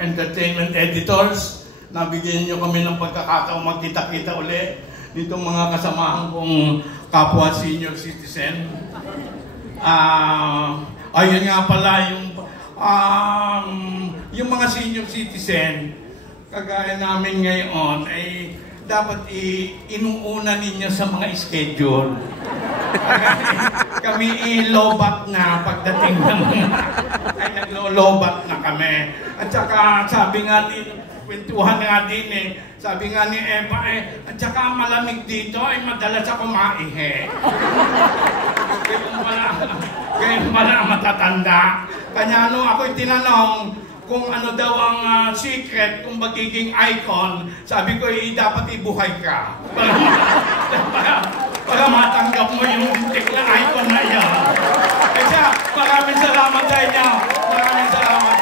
entertainment editors. Nabigyan niyo kami ng pagkakataong magkita-kita uli nitong mga kasamahan kong kapwa senior citizen. Ayun nga pala, yung mga senior citizen, kagaya namin ngayon, ay dapat inuuna ninyo sa mga schedule. Kami lobat na pagdating ng ay naglo-lobat na kami. At saka sabi nga din, kwentuhan nga din sabi nga ni Eva at saka malamig dito ay madalas ako maihe. Kaya pala matatanda. Kanya ako'y tinanong kung ano daw ang secret kung magiging icon, sabi ko, dapat ibuhay ka. Para matanggap mo yung muntik na icon na yan. Kaya maraming salamat sa inyo. Maraming salamat.